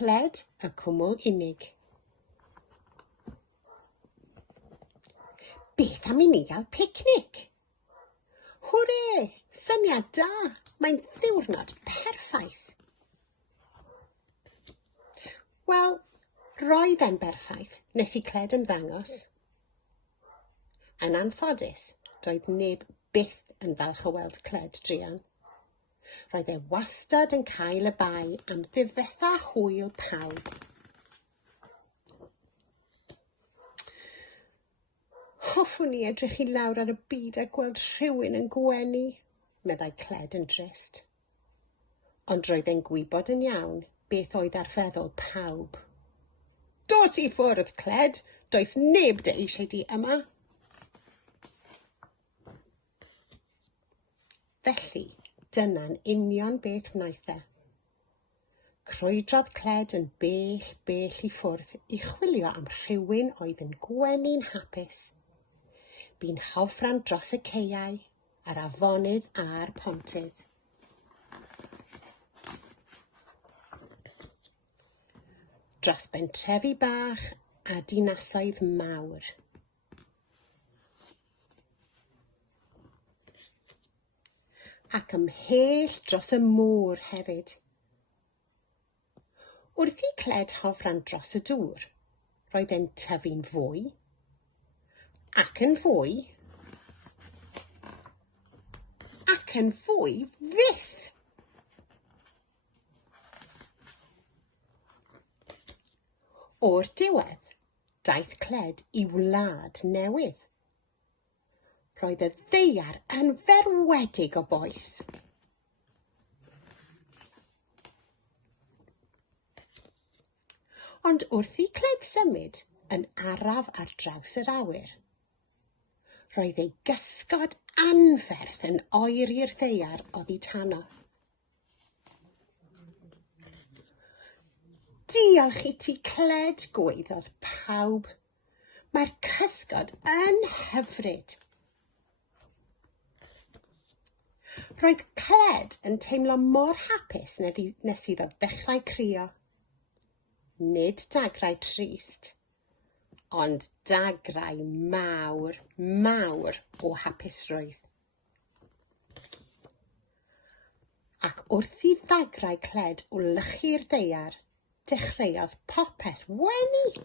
Cled y Cwmwl unig. Beth am i ni gael picnic? Hwre! Syniad da! Mae'n ddiwrnod perffaith. Wel, roedd e'n berffaith nes I Cled ymddangos. Yn anffodus, doedd neb byth yn falch o weld Cled druan. Roedd e wastad yn cael y bai am ddifetha hwyl pawb. Hoffwn I edrych I lawr ar y byd a gweld rhywun yn gwenu, meddai Cled yn drist. Ond roedd e'n gwybod yn iawn beth oedd ar feddwl pawb. Dos I ffwrdd, Cled, does neb dy eisiau di yma. Felly, dyna'n union beth wnaeth e. Crwydrodd Cled yn bell I ffwrdd I chwilio am rhywun oedd yn gwenu'n hapus. Bu'n hofran dros y caeau, yr afonydd a'r pontydd. Dros bentrefi bach a dinasoedd mawr. Ac ymhell dros y môr hefyd. Wrth I Cled hofran dros y dŵr, roedd e'n tyfu'n fwy, ac yn fwy, ac yn fwy fyth. O'r diwedd, daeth Cled I wlad newydd. Roedd y ddaear yn ferwedig o boeth. Ond wrth I Cled symud yn araf ar draws yr awyr, roedd ei gysgod anferth yn oer i'r ddaear oddi tano. Diolch I ti, Cled, gwaeddodd pawb. Mae'r cysgod yn hyfryd. Roedd Cled yn teimlo mor hapus nes iddo ddechrau crio. Nid dagrau trist, ond dagrau mawr, mawr o hapusrwydd. Ac wrth I ddagrau Cled o lychu'r ddaear, dechreuodd popeth wenu.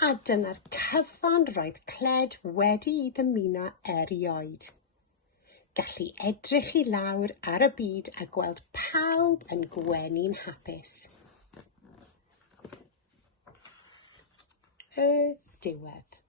A dyna'r cyfan roedd Cled wedi I ddymuno erioed. Gallu edrych I lawr ar y byd a gweld pawb yn gwenu'n hapus. Y diwedd.